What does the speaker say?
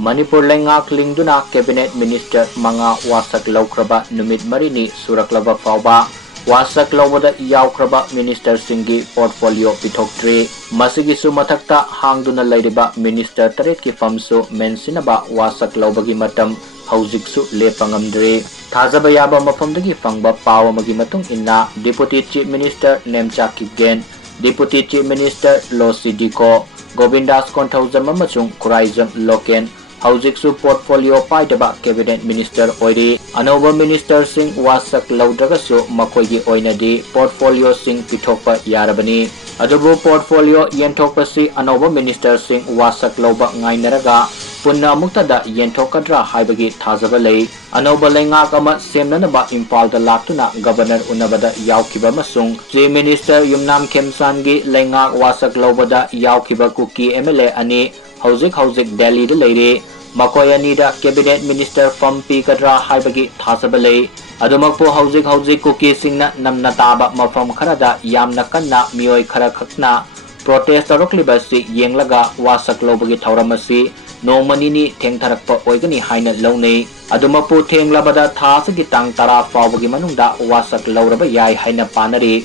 Manipur Lengak Lingduna Cabinet Minister Manga Wasak Loukraba Numit Marini Suraklaba Fauba Wasak Laubada Yaukraba Minister Singgi Portfolio Pithoktri Masigi Sumatakta Hangduna Lairiba Minister Taret Ki Famsu Mensinaba Wasak Laubagi Matam Haujiksu Lepangamdri Thazaba Yaba Mafamdagi Fangba Pawa Magi Matung Inna Deputy Chief Minister Nemchaki Gen Deputy Chief Minister Losi Diko Govindas Kontauzam Amachung Kuraizam Loken Haujiksu Portfolio Paidaba Cabinet Minister Oiri Anova Minister Sing Wasak Laudragasu Makoigi Oinadi Portfolio Sing Pitokpa Yarabani Adubu Portfolio Yentokpasi Anova Minister Sing Wasak Lauba Ngainaraga Punna Muktada Yentokadra Haibagi Tazabalei Anova Lengak Ama Semnanaba Impal the Latuna Governor Unabada Yaukiba Masung Chief Minister Yumnam Kemsangi Lengak Wasak Laubada Yaukiba Kuki MLA Ani Haujik Delhi the lady Makoyani da Cabinet Minister from Pikadra Haibagi Tasabalei Adumakpo Haujik Kuki Singna Namnataba Mafam Karada Yamna Kanna Mioi Karakakna Protest Roklibasi Yenglaga Wasak Lobagi Tauramasi No Manini Tengtarakpa Oigani Haina Lone Adumakpo Tenglabada Tasagi Tang Tara Fawagi Manunda Wasak Lauraba Yai Haina Panari